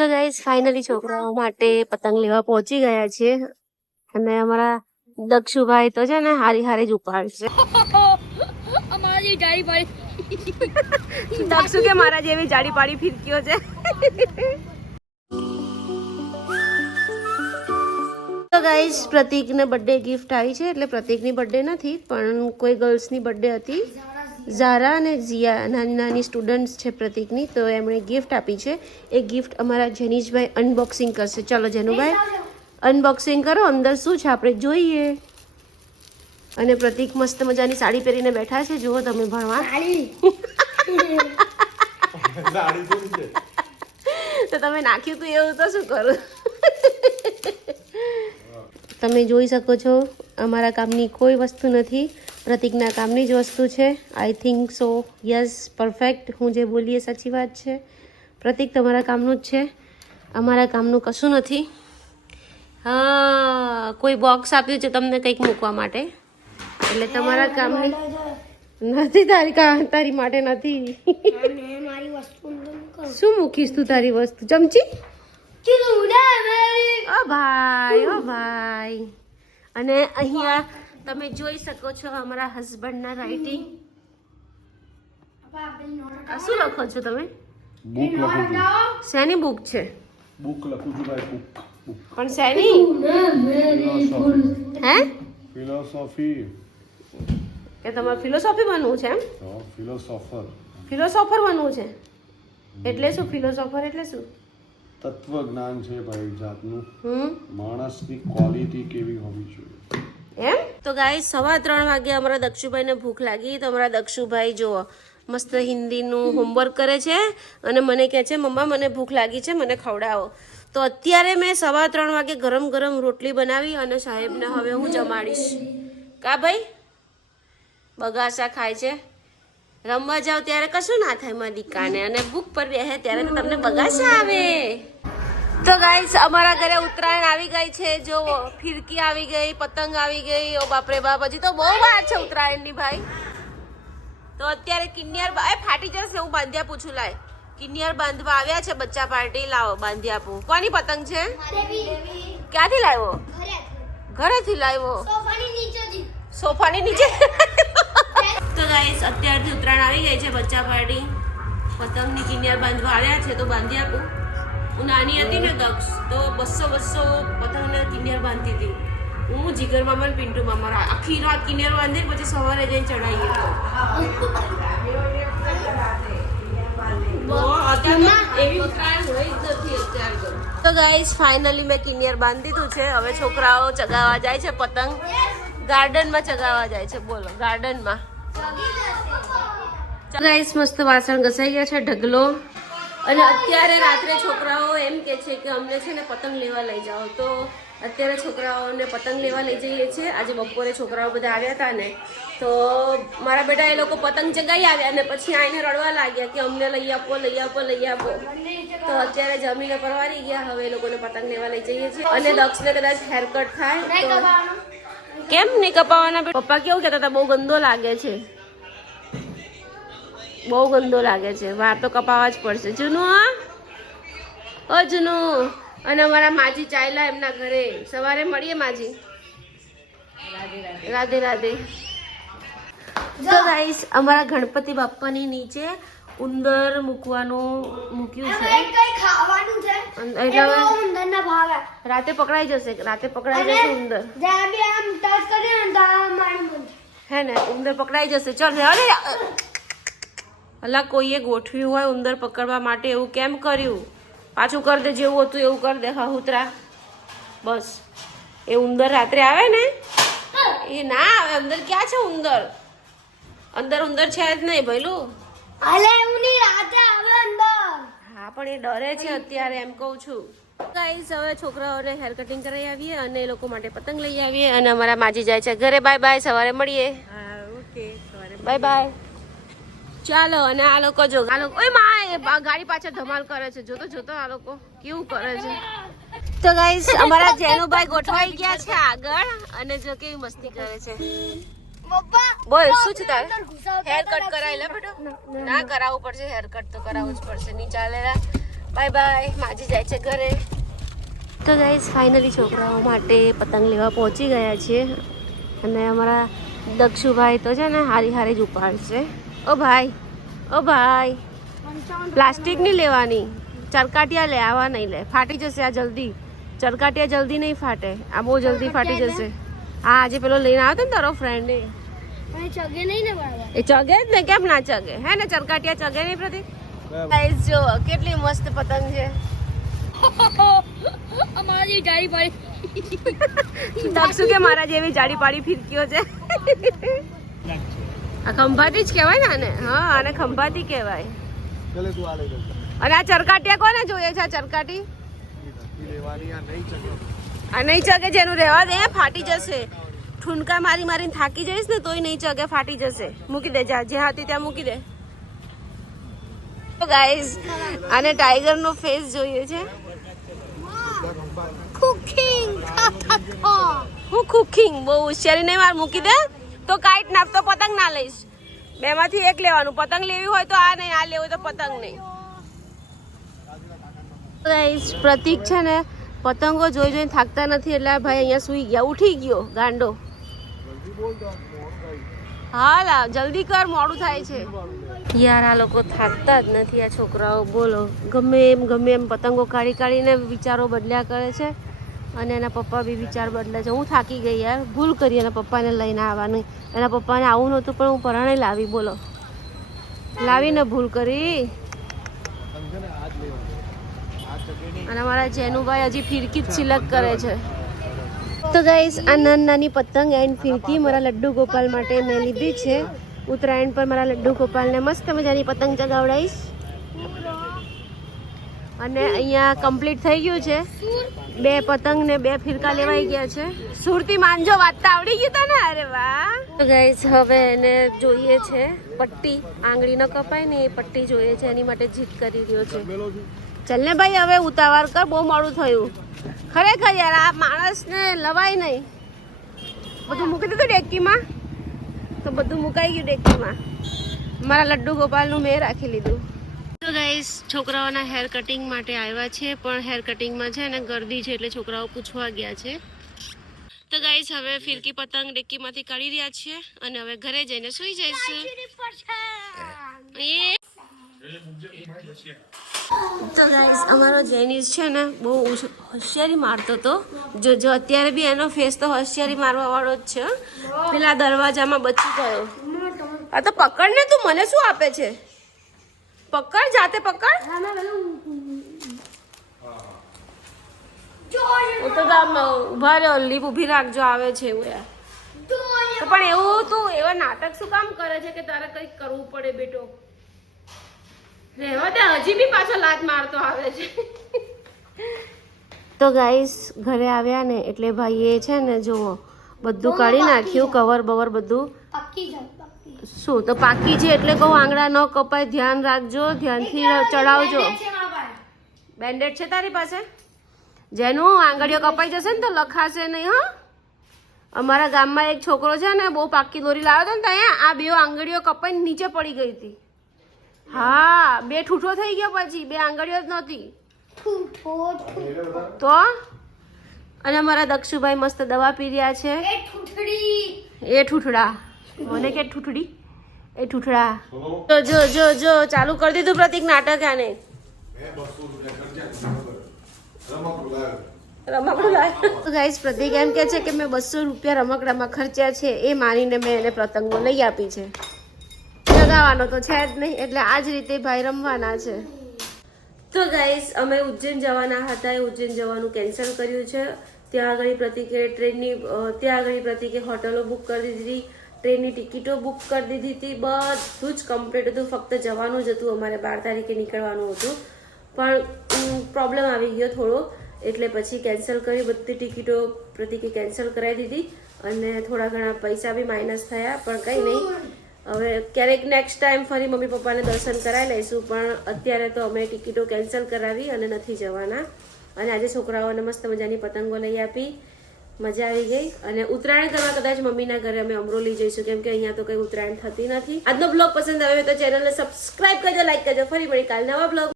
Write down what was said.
તો guys finally છોકરાઓ માટે પતંગ લેવા પહોંચી ગયા છીએ અને અમારા દક્ષુભાઈ તો છે ને હારી હારી જ ઉપાડશે. અમારી જાડી પાડી દક્ષુ કે મારા જેવી જાડી પાડી ફિરકીઓ છે. તો ગાઈસ પ્રતિકને બર્થડે ગિફ્ટ આવી છે, એટલે પ્રતિકની બર્થડે નથી પણ કોઈ ગર્લ્સની બર્થડે હતી. ઝારા અને ઝિયા નાની નાની સ્ટુડન્ટ્સ છે પ્રતિકની, તો એમણે ગિફ્ટ આપી છે. એ ગિફ્ટ અમારા જેનીશભાઈ અનબોક્સિંગ કરશે. ચલો જેનુભાઈ અનબોક્સિંગ કરો, અંદર શું છે આપણે જોઈએ. અને પ્રતિક મસ્ત મજાની સાડી પહેરીને બેઠા છે, જુઓ તમે ભણવા. તો તમે નાખ્યું તું એવું તો શું કરું. તમે જોઈ શકો છો અમારા કામની કોઈ વસ્તુ નથી, પ્રતિકના કામની જ વસ્તુ છે. I think so, yes, perfect. હું જે બોલીએ સાચી વાત છે. પ્રતિક તમારા કામનું જ છે, અમારા કામનું કશું નથી. હા, કોઈ બોક્સ આપ્યું છે તમને કંઈક મૂકવા માટે, એટલે તમારા કામની નથી. તારી માટે નથી. શું મૂકીશ તું તારી વસ્તુ? ચમચી? ઓ ભાઈ. અને અહીંયા તમે જોઈ શકો છો અમારા હસબન્ડના રાઇટિંગ. શું લખો છો તમે? બુક લખું છું. શેની બુક છે? બુક લખું છું ભાઈ, બુક. પણ શેની? હે? ફિલોસોફી. કે તમારે ફિલોસોફી બનવું છે એમ? ફિલોસોફર. ફિલોસોફર બનવું છે એટલે શું? ફિલોસોફર એટલે શું? તત્વજ્ઞાન છે ભાઈ, જાતનું. માણસની ક્વોલિટી કેવી હોવી જોઈએ એમ. તો ગાઈસ 3:15 વાગે અમારા દક્ષુભાઈને ભૂખ લાગી, તો અમારા દક્ષુભાઈ જુઓ મસ્ત હિન્દીનું હોમવર્ક કરે છે અને મને કહે છે મમ્મા મને ભૂખ લાગી છે, મને ખવડાવો. તો અત્યારે મેં 3:15 વાગે ગરમ ગરમ રોટલી બનાવી અને સાહેબને હવે હું જમાડીશ. કા ભાઈ બગાસા ખાય છે? રમવા જાવ ત્યારે કશું ના થાય મારી દીકાને, અને બુક પર બેસે ત્યારે તો તમને બગાસા આવે. તો ગાઈસ અમારા ઘરે ઉત્તરાયણ આવી ગઈ છે. જો ફિરકી આવી ગઈ, પતંગ આવી ગઈ. ઓ બાપરે બાપ, હજી તો બહુ વાર છે ઉત્તરાયણની ભાઈ. તો અત્યારે કિન્નર ફાટી જશે, હું બાંધી આપું છું. લાય, કિન્નર બાંધવા આવ્યા છે બચ્ચા પાર્ટી. લાવો બાંધી આપું. કોની પતંગ છે? ક્યાંથી લાવ્યો? ઘરેથી લાવ્યો. સોફાની નીચે. તો ગાઈસ અત્યારથી ઉત્તરાયણ આવી ગઈ છે, બચ્ચા પાર્ટી પતંગની કિન્નર બાંધવા આવ્યા છે, તો બાંધી આપું. હું નાની હતી ને દક્ષ, તો 200 પતંગને કિન્નર બાંધતી હતી હું. જીગર મામા ને પિન્ટુ મામા આખી રાત કિન્નર બાંધી, પછી સવારે જઈને ચડાવીએ. તો ગાઈસ ફાઇનલી મેં કિન્નર બાંધી દીધું છે. હવે છોકરાઓ ચગાવવા જાય છે પતંગ. ગાર્ડનમાં ચગાવવા જાય છે. બોલો, ગાર્ડનમાં. ગાઈસ મસ્ત વાસણ ઘસાઈ ગયા છે, ઢગલો. અને અત્યારે રાત્રે છોકરાઓ એમ કે છે કે અમને છે ને પતંગ લેવા લઈ જાઓ, તો અત્યારે છોકરાઓને પતંગ લેવા લઈ જઈએ છીએ. આજે બપોરે છોકરાઓ બધા આવ્યા હતા ને, તો મારા બેટા એ લોકો પતંગ ચગાવી આવ્યા અને પછી આઈને રડવા લાગ્યા કે અમને લઈ આપો, લઈ આપો, લઈ આપો. તો અત્યારે જમીને પરવારી ગયા. હવે એ લોકોને પતંગ લેવા લઈ જઈએ છીએ. અને દક્ષને કદાચ હેરકટ થાય તો કેમ નહીં કપાવવાના? પપ્પા કેવું કહેતા હતા, બહુ ગંદો લાગે છે, બહુ ગંદો લાગે છે, વાર તો કપાવવા જ પડશે. જૂનું, ઓ જૂનું. અને અમારા માજી ચાલ્યા એમના ઘરે. સવારે મળીએ માજી. રાધે રાધે. તો ગાઈસ અમારા ગણપતિ બાપ્પાની નીચે ઉંદર મૂક્યું છે. રાતે પકડાઈ જશે, રાતે પકડાઈ જશે ઉંદર. હે ને, ઉંદર પકડાઈ જશે. ચાલ, અરે અલા કોઈએ ગોઠવ્યું હોય ઉંદર પકડવા માટે, એવું કેમ કર્યું? પાછું કરી દે, જેવું હતું એવું કરી દે. હહુતરા બસ. એ ઉંદર રાત્રે આવે ને, એ ના આવે. અંદર ક્યાં છે ઉંદર? અંદર ઉંદર છે જ નહીં ભઈલું. હા પણ એ ડરે છે અત્યારે, એમ કહું છું. ગાઈસ હવે છોકરાઓને હેર કટિંગ કરાવી આવીએ અને એ લોકો માટે પતંગ લઈ આવીએ. અને અમારા માજી જાય છે ઘરે. બાય બાય, સવારે મળીએ. Bye bye. ચાલો. અને આ લોકો જો, આ લોકો ઓય માં ગાડી પાછળ ધમાલ કરે છે. જોતો જોતો આ લોકો કેવું કરે છે. તો ગાઈસ અમારા જેનુભાઈ ગોઠવાઈ ગયા છે આગળ, અને જો કેવી મસ્તી કરે છે. બોલ શું છે તારે? હેર કટ કરાવી લે બેટો. ના કરાવવું પડશે, હેર કટ તો કરાવવું જ પડશે. નહીં ચાલે. Bye bye. માજી જાય છે ઘરે. તો ગાઈસ ફાઇનલી છોકરાઓ માટે પતંગ લેવા પહોંચી ગયા છીએ અને અમારા દક્ષુભાઈ તો છે ને હારી હારી જ ઉપાડશે. ઓ ભાઈ, ઓ ભાઈ, પ્લાસ્ટિક નહીં લેવાની, ચરકાટિયા લે, આવા નહીં લે, ફાટી જશે આ જલ્દી. ચરકાટિયા જલ્દી નહીં ફાટે, આ બહુ જલ્દી ફાટી જશે. હા, આજે પેલો લઈને આવ્યો હતો ને તારો ફ્રેન્ડ, પણ ચગે નહીં ને બરાબર. એ ચગે જ ને, કેમ ના ચગે? હે ને, ચરકાટિયા ચગે નહીં પ્રતિક? ગાઈસ જો કેટલી મસ્ત પતંગ છે. અમારી જાડી પાડી. દક્ષુ કે મારા જેવી જાડી પાડી ફિરકીઓ છે. આ ખંભાતી જ કહેવાય ને આને. હા, આને ખંભાતી કહેવાય. અને આ ચરકાટિયા કોને જોઈએ છે? આ ચરકાટી આ નહીં ચગે, જેનું રહેવા દે, ફાટી જશે. ઠુનકા મારી મારીને થાકી જઈશ ને તોય નહીં ચગે, ફાટી જશે. મૂકી દે, જા જ્યાં હતી ત્યાં મૂકી દે. ગાઈઝ આને ટાઈગર નો ફેસ જોઈએ છે. હું કુકિંગ બહુ હોશિયારી નહીં, માર મૂકી દે તો કાઈટ નાખ, તો પતંગ ના લઈશ. બે માંથી એક લેવાનું. પતંગ લેવી હોય તો આ નહીં, આ લેવું હોય તો પતંગ નહીં. ગાઈઝ પ્રતિક છે ને પતંગો જોઈ જોઈને થાકતા નથી, એટલે ભાઈ અહીંયા સુઈ ગયા. ઉઠી ગયો ગાંડો. હા લા, જલ્દી કર, મોડું થાય છે યાર. આ લોકો થાકતા જ નથી આ છોકરાઓ, બોલો. ગમે એમ પતંગો કાઢી કાઢીને વિચારો બદલ્યા કરે છે. અને એના પપ્પા બી વિચાર બદલે છે. હું થાકી ગઈ યાર, ભૂલ કરી એના પપ્પાને લઈને આવવાની. એના પપ્પાને આવું નહોતું પણ હું પરણે લાવી, બોલો. લાવીને ભૂલ કરી. અને મારા જેનુભાઈ હજી ફિરકી જ સિલેક્ટ કરે છે. તો ગાઈસ આ નાની પતંગ એન્ડ ફિરકી મારા લડ્ડુ ગોપાલ માટે મેં લીધી છે. ઉત્તરાયણ પર મારા લડ્ડુ ગોપાલને મસ્ત મજાની પતંગ ચગાવડાવીશ. અને અહીંયા કમ્પ્લીટ થઈ ગયું છે. 2 પતંગ ને 2 ફિરકા લેવાઈ ગયા છે. સુરતી માંજો વાતતા આવડી ગયું તને? અરે વાહ. તો ગાઈસ હવે એને જોઈએ છે પટ્ટી, આંગળી ન કપાય ને એ પટ્ટી જોઈએ છે, એની માટે જીદ કરી રહ્યો છે. ચાલ ને ભાઈ, હવે ઉતાવળ કર, બહુ મોડું થયું. ખરેખર યાર, આ માણસને લવાય નહીં. બધું મૂકી દીધું ડેકીમાં, તો બધું મુકાઈ ગયું ડેકીમાં. મારા લડ્ડુ ગોપાલનું મેં રાખી લીધું. તો ગાઈસ છોકરાઓના હેર કટિંગ માટે આવ્યા છે, પણ હેર કટિંગમાં છે ને ગર્દી છે, એટલે છોકરાઓ પૂછવા ગયા છે. તો ગાઈસ હવે ફિરકી પતંગ ડેકીમાંથી કાઢી રહ્યા છીએ અને હવે ઘરે જઈને સુઈ જઈશું. તો ગાઈસ અમારો જેનિસ છે ને બહુ હોશિયારી મારતો હતો. જો અત્યારે બી એનો ફેસ તો હોશિયારી મારવા વાળો જ છે. પેલા દરવાજામાં બચી ગયો. આ તો પકડ ને, તું મને શું આપે છે? પકડ, જાતે પકડ. હું તો ઉભા રહ્યો, લીપ ઉભી રાખજો, આવે છે એવું યાર. તો પણ એવું તું એવા નાટક શું કામ કરે છે કે તારે કંઈક કરવું પડે બેટો? રહેવા દે, હજી બી પાછો લાત મારતો આવે છે. તો ગાઈસ ઘરે આવ્યા ને એટલે ભાઈએ છે ને જુઓ બધું કાઢી નાખ્યું, કવર બવર બધું. શું તો પાકી છે એટલે કહું, આંગળા ન કપાય, ધ્યાન રાખજો, ધ્યાનથી ચડાવજો. બેન્ડેડ છે તારી પાસે? જેનું આંગળીઓ કપાઈ જશે ને તો લખાશે નહીં. હા, અમારા ગામમાં એક છોકરો છે ને બહુ પાકી દોરી લાવ્યો હતો ને, ત્યાં આ 2 આંગળીઓ કપાઈને નીચે પડી ગઈ હતી. હા, 2 ઠૂઠો થઈ ગયો, પછી 2 આંગળીઓ જ નહોતી તો. અને અમારા દક્ષુભાઈ મસ્ત દવા પી રહ્યા છે. એ ઠૂઠડા, મને કે ઠૂઠડી, એ ઠૂઠડા. જો જો જો ચાલુ કરી દીધું પ્રતિક નાટક. આને રમકડું લાવ્યો. ગાઈસ પ્રતિક એમ કે છે કે મેં 200 રૂપિયા રમકડામાં ખર્ચ્યા છે, એ માનીને મેં એને પતંગો લઈ આપી છે. લગાવવાનો તો છે જ નહીં, એટલે આ જ રીતે ભાઈ રમવાના છે. તો ગાઈસ અમે ઉજ્જૈન જવાના હતા, એ ઉજ્જૈન જવાનું કેન્સલ કર્યું છે. ત્યાં આગળ પ્રતિકે હોટલો બુક કરી દીધી, ટ્રેનની ટિકિટો બુક કરી દીધી હતી, બધું જ કમ્પ્લીટ હતું. ફક્ત જવાનું જ હતું, અમારે 12 તારીખે નીકળવાનું હતું, પણ પ્રોબ્લેમ આવી ગયો થોડો, એટલે પછી કેન્સલ કરી. બધી ટિકિટો પ્રતિકે કેન્સલ કરાવી દીધી અને થોડા ઘણા પૈસા બી માઇનસ થયા, પણ કંઈ નહીં. હવે ક્યારેક નેક્સ્ટ ટાઈમ ફરી મમ્મી પપ્પાને દર્શન કરાવી લઈશું, પણ અત્યારે તો અમે ટિકિટો કેન્સલ કરાવી અને નથી જવાના. અને આજે છોકરાઓને મસ્ત મજાની પતંગો લઈ આપી, મજા આવી ગઈ. અને ઉત્તરાયણ કરવા કદાચ મમ્મીના ઘરે અમે અમરોલી જઈશું, કેમ કે અહીંયા તો કંઈ ઉત્તરાયણ થતી નથી. આજનો બ્લોગ પસંદ આવ્યો તો ચેનલને સબસ્ક્રાઇબ કરજો, લાઈક કરજો. ફરી મળી કાલ નવા બ્લોગ.